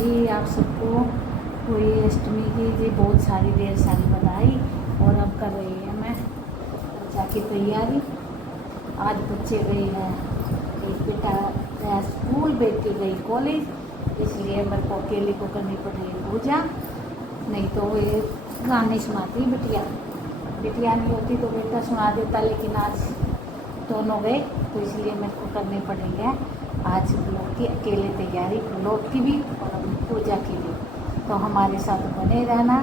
जी, आप सबको हुई अष्टमी की जी बहुत सारी ढेर सारी बधाई। और अब कर रही है मैं पूजा की तैयारी। आज बच्चे गए हैं, एक बेटा गया स्कूल, बेटी गई कॉलेज, इसलिए मेरे को अकेले को करनी पड़ रही है पूजा। नहीं तो ये गाने सुनाती बिटिया, बिटिया नहीं होती तो बेटा सुना देता, लेकिन आज दोनों गए तो इसलिए मेरे को करनी पड़ी है आज लोग की अकेले तैयारी, लोग की भी और पूजा की भी। तो हमारे साथ बने रहना।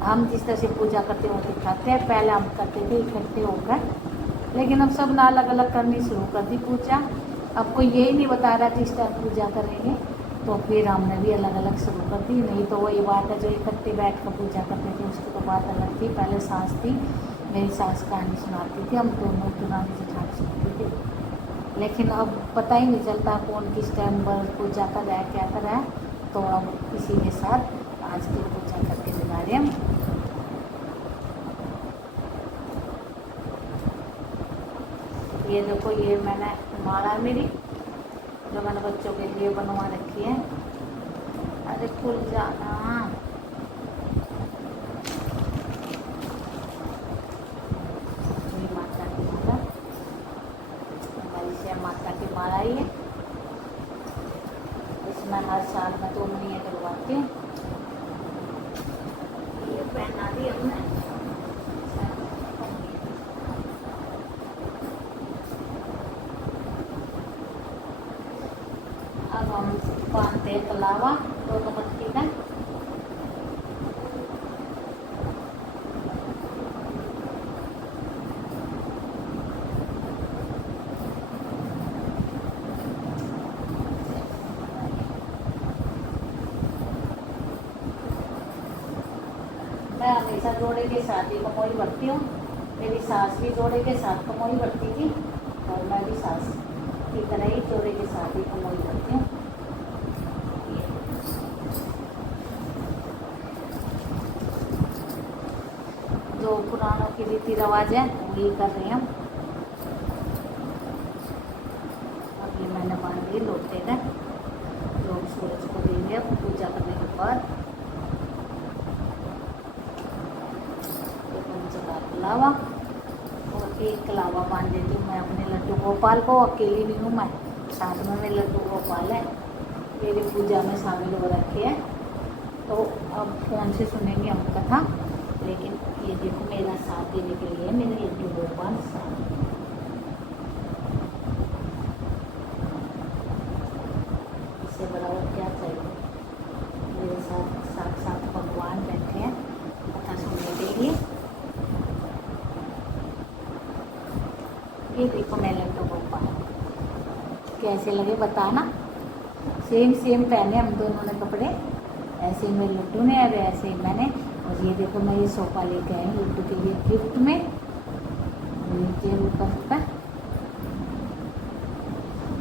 हम जिस तरह से पूजा करते हो दिखाते हैं, पहले हम करते थे इकट्ठे होकर, लेकिन अब सब ने अलग अलग करनी शुरू कर दी पूजा। अब कोई यही नहीं बता रहा कि इस टाइम पूजा करेंगे, तो फिर हमने भी अलग अलग शुरू कर दी। नहीं तो वही बात है, जो इकट्ठे बैठ कर पूजा करते थे उसकी तो बात अलग थी। पहले सास थी, मेरी सास कहानी सुनाती थी, हम दोनों पुरानी जेठानी सुनते थे। लेकिन अब पता ही नहीं चलता कौन किस टाइम पर पूजा कर रहा है, क्या कर रहा है। तो अब इसी के साथ आज की पूजा करके दिखा रहे हम। ये देखो, ये मैंने माला मेरी जो मैंने बच्चों के लिए बनवा रखी है। अरे खुल जाना। माता की माला, हमारी से माता की माला ही है। इसमें हर साल मैं 2 महीने करवाती हूँ। ये पहना दी हमने। अब हम बांधते हैं कलावा दोनों मटकी का। मैं हमेशा जोड़े के साथ ही कमोई भरती हूँ। मेरी सास भी जोड़े के साथ कमोई भरती थी, और मैं भी सास की तरह ही जोड़े के साथ ही कमोई भरती हूँ। जो पुरानों की रीति रिवाज है वही कर रहे हैं हम। अब ये मैंने बांध दी लोटे का, लोग सूरज को देंगे अब पूजा करने के बाद। कलावा और एक कलावा बांध देती हूँ मैं अपने लड्डू गोपाल को। अकेली नहीं हूँ मैं, साथ में मेरे लड्डू गोपाल है, मेरी पूजा में शामिल हो रखे हैं। तो अब फोन से सुनेंगे हम कथा, लेकिन ये देखो मेरा साथ देने के लिए मेरे लड्डू गोपाल साथ। इससे बड़ा और क्या चाहिए। मेरे साथ साक्षात भगवान बैठे हैं कथा सुनने के लिए। ये देखो मैं लड्डू गोपाल, कैसे लगे बताना। सेम सेम पहने हम दोनों ने कपड़े, ऐसे ही मेरे लड्डू ने और ऐसे ही मैंने। और ये देखो मैं ये सोफा लेके आई हूँ लड्डू के लिए गिफ्ट में, नीचे ऊपर पर।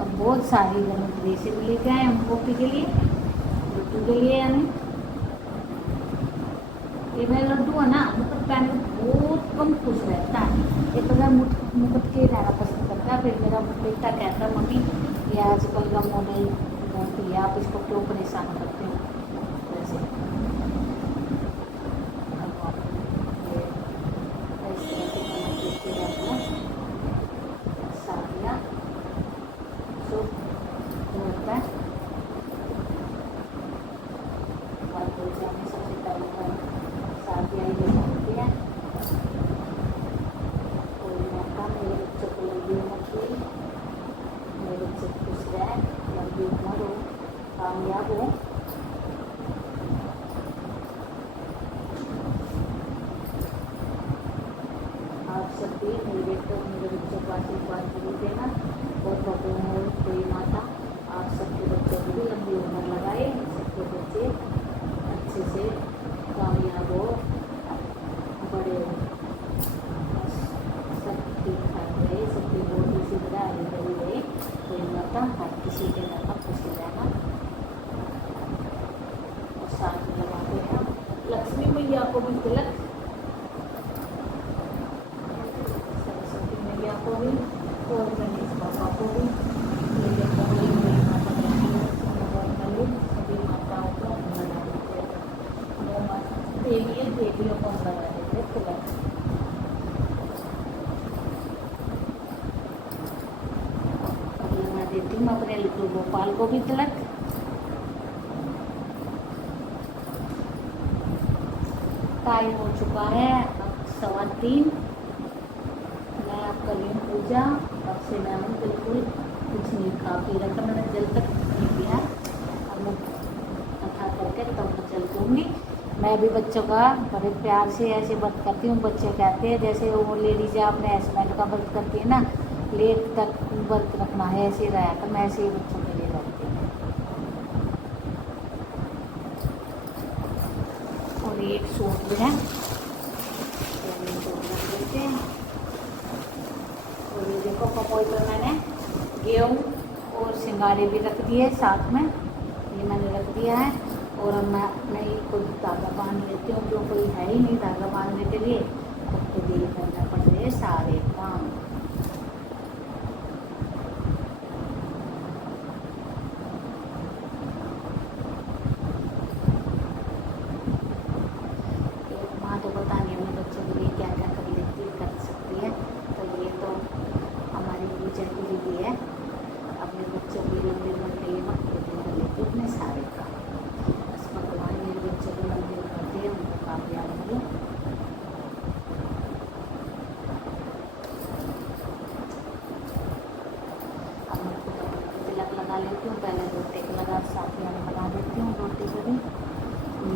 और बहुत सारी गर्म ड्रेसें भी लेके आए हम गोपी के लिए, लड्डू के लिए। यानी ये मेरा लड्डू है ना, मुकुट पहन के बहुत कम खुश रहता है। ये पता मुकुट के रहना पसंद करता है। फिर मेरा बेटा कहता है मम्मी ये आजकल का मॉडल बहुत ही, आप इसको क्यों परेशान करते हो वैसे। शादियाँ शुभ होता है और पूजा में सबसे पहले शादियाँ ये होती है। कोई मौका मेरे बच्चों को लंबी उम्र की, मेरे बच्चे खुश रहे, लंबी उम्र हो, कामयाब हो। आप सब भी मेरे बेटों मेरे बच्चों को आशीर्वाद जरूर देना। और भगवान कोई माता आप सबके बच्चों को भी लंबी उम्र लगाए, सबके बच्चे अच्छे से कामयाब हो, बड़े हो, सब ठीक ठाक रहे, सबकी बहुत इसी तरह आगे बढ़ी रहे। कोई माता हर किसी के घर में खुशी रहना। और साथ में लगाते हैं लक्ष्मी मैया को भी तिलक, सरस्वती मैया को भी और गणेश बाबा को भी। सभी माता देखिए कौन लगा देते तिलक। अब लगा देती हूँ अपने लड्डू गोपाल को भी तिलक। टाइम हो चुका है अब 3:15। मैं अब कर रही हूँ पूजा। अब से मैंने बिल्कुल कुछ नहीं खा पी रखा, मैंने जल तक नहीं पिया। अब मैं कथा करके तब मैं चल दूँगी। मैं भी बच्चों का बड़े प्यार से ऐसे व्रत करती हूँ। बच्चे कहते हैं जैसे वो लेडीज अपने हस्बैंड का व्रत करती है ना, लेट तक व्रत रखना है, ऐसे रहा कर। मैं ऐसे ही बच्चों के लिए रखती हूँ। और एक सूट जो है सूट रख देते हैं। और ये देखो पपोई पर मैंने गेहूँ और सिंगारे भी रख दिए साथ में, ये मैंने रख दिया है। और अब मैं खुद धागा बांध लेती हूँ, जो कोई है ही नहीं धागा बांधने के लिए, तो खुद ही करना पड़ रहे हैं सारे काम। माँ तो पता नहीं अपने बच्चों के लिए क्या क्या कर सकती है, तो ये तो हमारी पूजा के लिए है। अपने बच्चों की लंबी उम्र के लिए मैं खुद ही कर लेती हूँ अपने सारे काम। बस भगवान मेरे बच्चों को लंबी उम्र करते हैं, उनको कामयाब मिले। अब मैं खुद अपने तिलक लगा लेती हूँ। पहले रोटी को लगा, साथ में लगा देती हूँ रोटी को भी।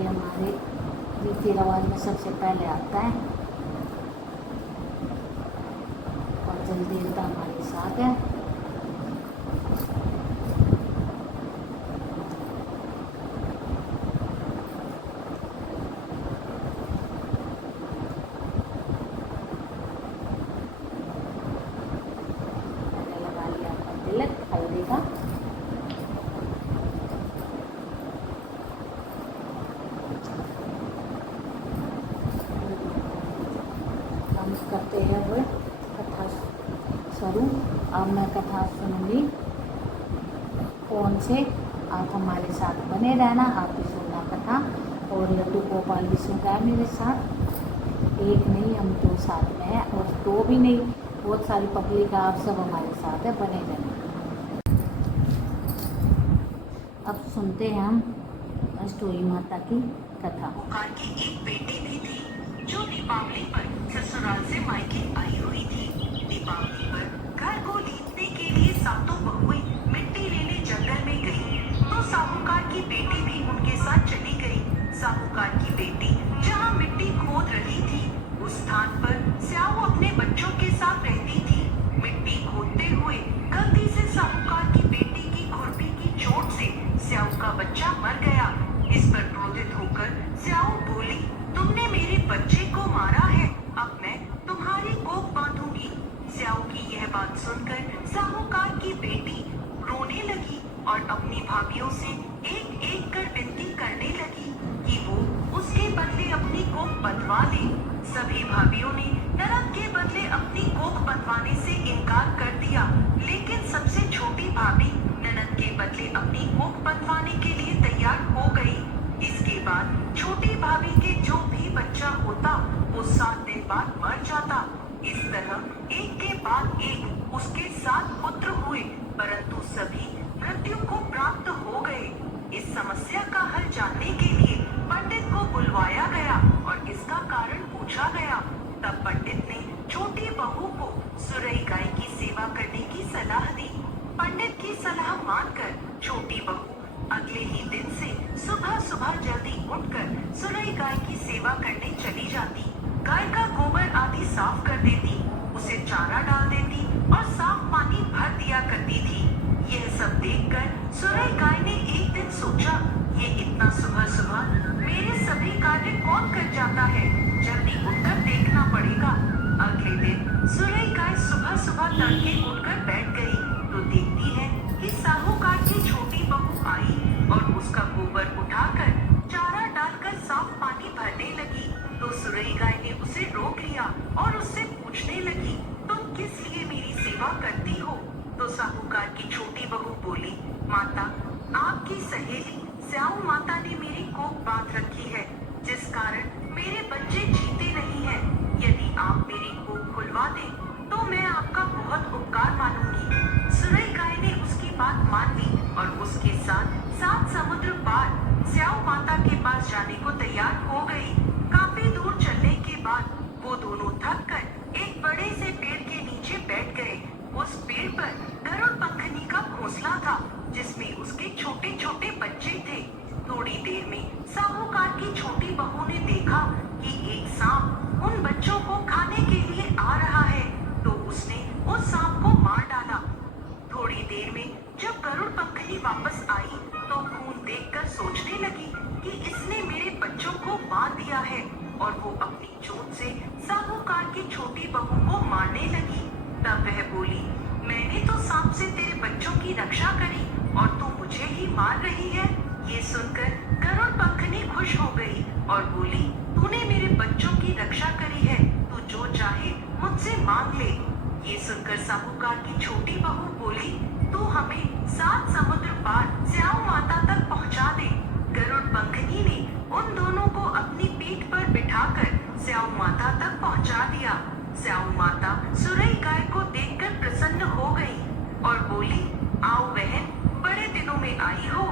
ये हमारे रीति रिवाज में सबसे पहले आता है। और जल देवता हमारे साथ है। मैंने लगा लिया अपना तिलक हल्दी का। हम करते हैं वो कथा शुरू। अब मैं कथा सुनूंगी फ़ोन से, आप हमारे साथ बने रहना। आप भी सुनना कथा, और लड्डू गोपाल भी सुन रहा है मेरे साथ। एक नहीं, हम 2 साथ में हैं, और 2 भी नहीं, बहुत सारी पब्लिक आप सब हमारे साथ है, बने रहना। अब सुनते हैं हम अष्टोई माता की कथा। की एक बेटी भी थी जो दीपावली पर ससुराल से मायके आई हुई थी। दीपावली पर घर को लीपने के लिए सातों बहुएं मिट्टी लेने जंगल में गई, तो साहूकार की बेटी भी उनके साथ चली गई। साहूकार की बेटी जहाँ मिट्टी खोद रही थी, उस स्थान पर स्याऊ अपने बच्चों के साथ रहती थी। मिट्टी खोदते हुए गलती से साहूकार की बेटी की खुरपी की चोट से स्याऊ का बच्चा मर गया। इस पर क्रोधित होकर स्याऊ बोली, तुमने मेरे बच्चे को मारा है, अब मैं तुम्हारी कोख बांधूंगी। स्याऊ की यह बात सुनकर साहूकार की बेटी रोने लगी और अपनी भाभियों से एक एक कर विनती करने लगी कि वो उसके बदले अपनी कोख बंधवा ले। सभी भाभियों ने ननद के बदले अपनी कोख बंधवाने से इनकार कर दिया, लेकिन सबसे छोटी भाभी ननद के बदले अपनी कोख बंधवाने के लिए तैयार हो गई। इसके बाद छोटी भाभी के जो भी बच्चा होता वो 7 दिन बाद मर जाता। इस तरह एक के बाद एक उसके 7 पुत्र हुए, परंतु सभी मृत्यु को प्राप्त हो गए। इस समस्या का हल जानने के लिए पंडित को बुलवाया गया और इसका कारण पूछा गया। तब पंडित ने छोटी बहू को सुरई गाय की सेवा करने की सलाह दी। पंडित की सलाह मानकर छोटी बहू अगले ही दिन से सुबह सुबह जल्दी उठकर सुरई गाय की सेवा करने चली जाती। गाय का गोबर आदि साफ कर देती, उसे चारा डाल देती और साफ पानी भर दिया करती थी। यह सब देखकर सुरई गाय ने एक दिन सोचा, ये इतना सुबह सुबह मेरे सभी कार्य कौन कर जाता है, जल्दी उठकर देखना पड़ेगा। अगले दिन सुरई गाय सुबह सुबह तड़के उठकर बैठ गई, तो देखती है कि साहूकार की छोटी बहू आई और उसका गोबर उठाकर चारा डालकर साफ पानी भरने लगी। तो सुरई गाय ने उसे रोक लिया और उससे पूछने लगी, तुम किस लिए मेरी सेवा करती हो? तो साहूकार की छोटी बहू बोली, माता, आपकी सहेली स्याऊ माता ने मेरी कोख बांध रखी है, जिस कारण बच्चों को खाने के लिए आ रहा है तो उसने उस सांप को मार डाला। थोड़ी देर में जब गरुड़ पंखनी वापस आई तो खून देखकर सोचने लगी कि इसने मेरे बच्चों को मार दिया है, और वो अपनी चोट से साहूकार की छोटी बहू को मारने लगी। तब वह बोली, मैंने तो सांप से तेरे बच्चों की रक्षा करी और तू मुझे ही मार रही है। ये सुनकर गरुड़ पंखनी खुश हो गई और बोली, तूने मेरे बच्चों की रक्षा करी है, तू जो चाहे मुझसे मांग ले। ये सुनकर साहूकार की छोटी बहू बोली, तू हमें 7 समुद्र पार स्याऊ माता तक पहुंचा दे। गरुड़ पंखनी ने उन दोनों को अपनी पीठ पर बिठाकर स्याऊ माता तक पहुंचा दिया। स्याऊ माता सुरई गाय को देखकर प्रसन्न हो गई और बोली, आओ बहन, बड़े दिनों में आई हो।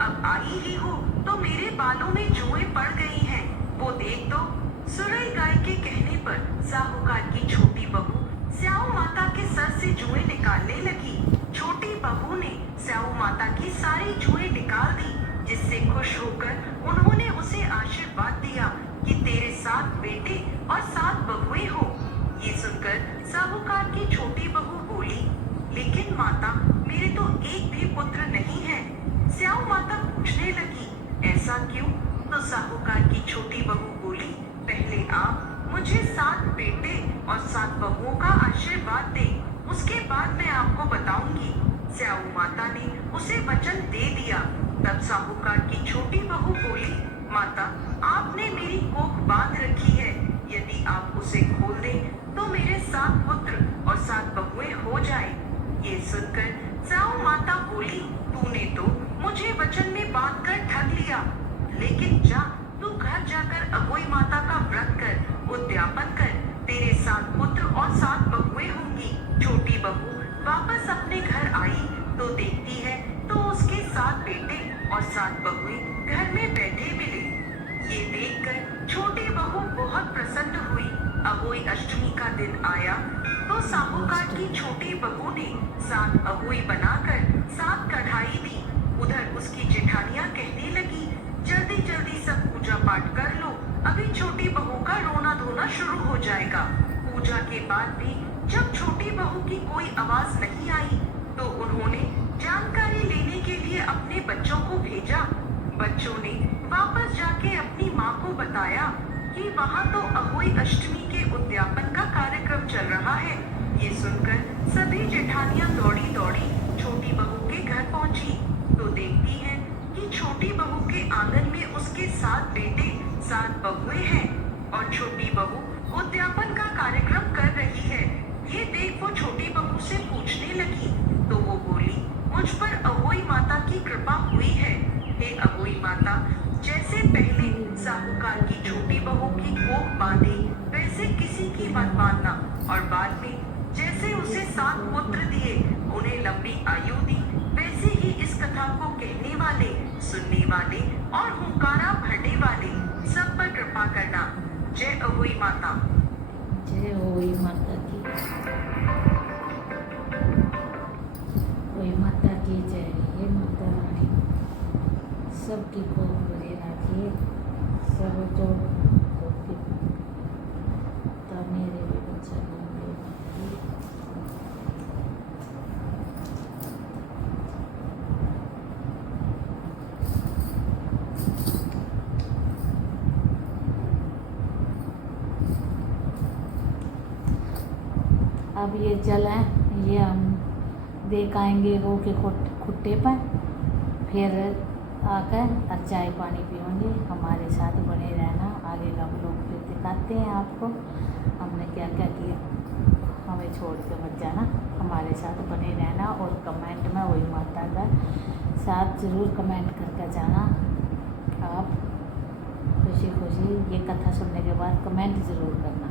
अब आई ही हो तो मेरे बालों में जुएं पड़ गई हैं, वो देख दो। सुरई गाय के कहने पर साहूकार की छोटी बहू स्याऊ माता के सर से जुएं निकालने लगी। छोटी बहू ने स्याऊ माता की सारी जुएं निकाल दी, जिससे खुश होकर उन्होंने उसे आशीर्वाद दिया कि तेरे 7 बेटे और 7 बहुएं हो। ये सुनकर साहूकार की छोटी बहू बोली, लेकिन माता, मेरे तो एक भी पुत्र नहीं है। स्याऊ माता पूछने लगी, ऐसा क्यों? तो साहूकार की छोटी बहू बोली, पहले आप मुझे 7 बेटे और 7 बहुओं का आशीर्वाद दे, उसके बाद मैं आपको बताऊंगी। स्याऊ माता ने उसे वचन दे दिया। तब साहूकार की छोटी बहू बोली, माता, आपने मेरी कोख बांध रखी है, यदि आप उसे खोल दें तो मेरे 7 पुत्र और 7 बहुएं हो जाए। ये सुनकर स्याऊ माता बोली, तूने तो मुझे वचन में बांधकर ठग लिया, लेकिन जा, तू घर जाकर अहोई माता का व्रत कर, उद्यापन कर, तेरे 7 पुत्र और 7 बहुएं होंगी। छोटी बहू वापस अपने घर आई तो देखती है तो उसके 7 बेटे और 7 बहुएं घर में बैठे मिले। ये देखकर छोटी बहू बहुत प्रसन्न हुई। अहोई अष्टमी का दिन आया तो साहूकार की छोटी बहू ने 7 अहोई बनाकर 7 कढ़ाई दी। उधर उसकी जेठानियां कहने लगी, जल्दी जल्दी सब पूजा पाठ कर लो, अभी छोटी बहू का रोना धोना शुरू हो जाएगा। पूजा के बाद भी जब छोटी बहू की कोई आवाज नहीं आई तो उन्होंने जानकारी लेने के लिए अपने बच्चों को भेजा। बच्चों ने वापस जाके अपनी माँ को बताया कि वहाँ तो अहोई अष्टमी के उद्यापन का कार्यक्रम चल रहा है। ये सुनकर सभी जेठानियां दौड़ी दौड़ी छोटी बहू के घर पहुंची तो देखती हैं कि छोटी बहू के आंगन में उसके 7 बेटे 7 बहुएं हैं और छोटी बहू उद्यापन का कार्यक्रम कर रही है। ये देख वो छोटी बहू से पूछने लगी तो वो बोली, मुझ पर अहोई माता की कृपा हुई है। हे अहोई माता, जैसे पहले साहूकार की छोटी बहू की कोख बांधी वैसे किसी की मत बांधना, और बाद में जैसे उसे 7 पुत्र दिए, उन्हें लंबी आयु दी, वैसे ही इस कथा को कहने वाले, सुनने वाले और हुंकारा भरने वाले सब पर कृपा करना। जय अहोई माता। जय अहोई माता की, अहोई माता की जय। हे माता रानी, सबकी कोख भरे रखिए, सब जो तो मेरे भी बच्चा होंगे। अब ये जल है, ये हम देख आएंगे वो के खुट्टे पर, फिर आकर और चाय पानी पियोगे। हमारे साथ बने रहना, आगे का लोग फिर दिखाते हैं आपको हमने क्या क्या किया। हमें छोड़ के मत जाना, हमारे साथ बने रहना और कमेंट में वही माता का साथ ज़रूर कमेंट करके जाना। आप खुशी खुशी ये कथा सुनने के बाद कमेंट ज़रूर करना।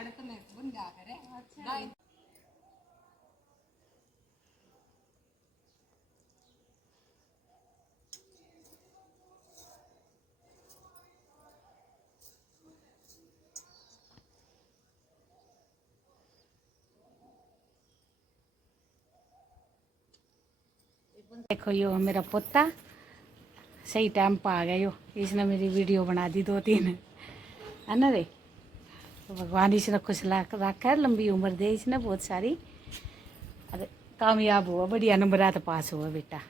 अडकले पण गा करे देखो यो मेरा पोता सही टाइम पर आ गया यो, इसने मेरी वीडियो बना दी 2-3 है ना रे। तो भगवान इसने खुश रखा है, लंबी उम्र दे इसने बहुत सारी, अरे कामयाब हुआ, बढ़िया नंबरात पास हुआ बेटा।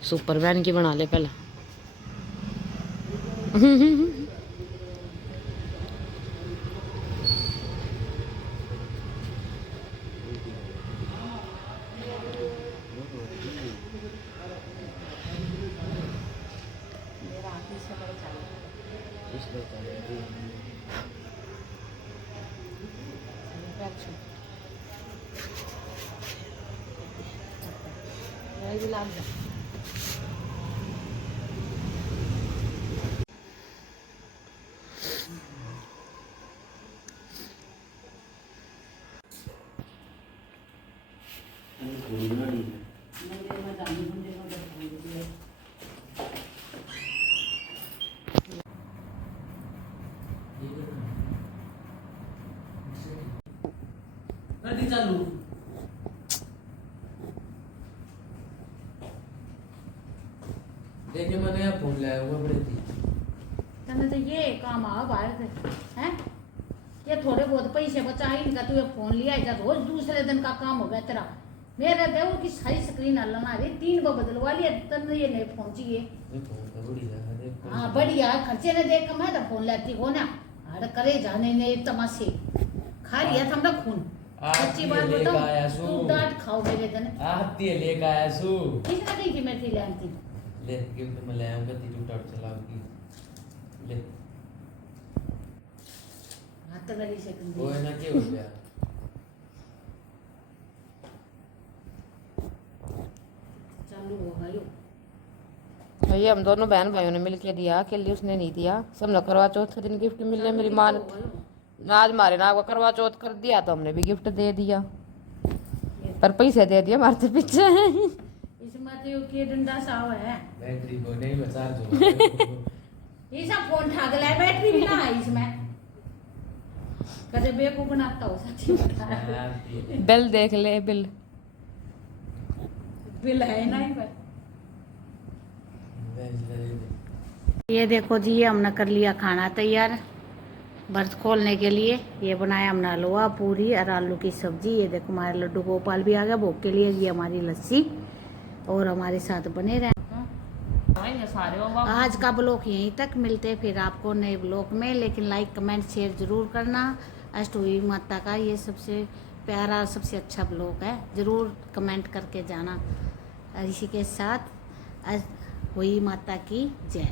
सुपर वैन की बना ले पहले। चालू देखिए मैंने यहाँ फोन लाया हुआ बड़े थी तने तो ये काम आ बाहर से हैं, ये थोड़े बहुत पैसे बचा ही इनका, तू ये फोन लिया है रोज दूसरे दिन का काम हो गया तेरा। मेरे देखो कि सारी स्क्रीन हल्ला रही, 3 बार बदलवा लिया, तने ये नए फोन चाहिए। ये फोन तो बढ़िया है देख। हाँ बढ़िया, खर्चे ने देख मैं तो फोन लेती हो ना, अरे करे जाने ने तमाशे खा लिया था हमरा खून। सच्ची बात बताऊं, तू डांट खाओ मेरे दिन। आती है लेके आया सू किसने कही कि मैं थी ले आती ले गिफ्ट में ले आऊंगा तीनों टॉट चलाऊंगी ले हाथ तो मेरी से वो है ना क्या हो गया चालू होगा यो। ये हम दोनों बहन भाइयों ने मिलके दिया, अकेले उसने नहीं दिया। सब लोग करवा चौथ के दिन गिफ्ट मिलने, मेरी माँ ने आज हमारे नाम को करवा चौथ कर दिया तो हमने भी गिफ्ट दे दिया, पर पैसे दे दिए हमारे से पीछे। इसमें तो यो के डंडा सा है, बैटरी को नहीं बचा जो ये सब फोन ठग ले, बैटरी भी ना है इसमें, कदे बेको बनाता हो सच्ची बता। बिल देख ले, बिल बिल है ना ही पर। ये देखो जी, ये हमने कर लिया खाना तैयार व्रत खोलने के लिए। ये बनाया हमने हलवा, पूरी और आलू की सब्जी। ये देखो हमारे लड्डू गोपाल भी आ गया भोग के लिए। ये हमारी लस्सी, और हमारे साथ बने रहे। आज का ब्लॉग यहीं तक, मिलते फिर आपको नए ब्लॉग में, लेकिन लाइक कमेंट शेयर जरूर करना। अष्टमी माता का ये सबसे प्यारा, सबसे अच्छा ब्लॉग है, जरूर कमेंट करके जाना। इसी के साथ हुई माता की जय।